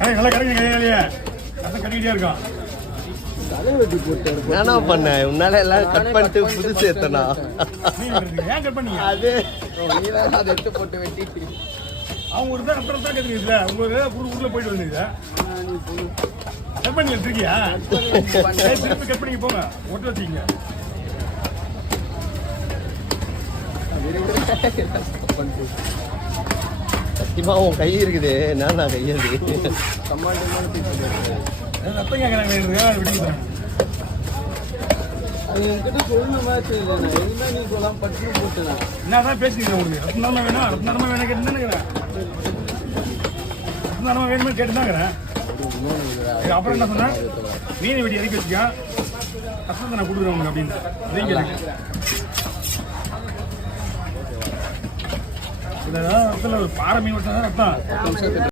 நல்லா கிடைக்கும் கையாலேயே ரத்தம் கட்டிக்கிட்டே இருக்கும். என்ன பண்ண உன்னால எல்லாம் கட் பண்ணிட்டு புது சேர்த்தனா ஏன் கட் பண்ணீங்க? அது அதை எடுத்து போட்டு வெட்டி அவங்க ஒரு தான் ரத்தம் தான் கட்டுறீங்க. உங்களுக்கு உள்ள போயிட்டு வந்தீங்க. கட் பண்ணி எடுத்துருக்கியா? திருப்பி கட் பண்ணி போங்க, ஒட்டு வச்சுக்கீங்க. சத்தியமா உன் கை இருக்குது, நான் கையாது ரத்தம் கேட்கறாங்க விட்டுக்கிறேன். என்கிட்ட சொல்லணுமா தெரியல, என்ன நீ சொல்லாம பட்டு போட்டுனா என்னதான் பேசிக்கிறேன். உங்களுக்கு ரத்னமா வேணும், ரத்னமா வேணும் கேட்டுன்னு ரத்னமா வேணுமே கேட்டுதாங்கிறேன். அப்புறம் என்ன சொன்னேன், மீனை வெடி இறக்கி வச்சுக்க, ரத்தத்தை நான் கொடுக்குறேன் உங்களுக்கு அப்படின்னு அதையும் கேளுங்க. இதில் ரத்தத்தில் ஒரு பாறை மீன் வச்சா தான் ரத்தம்.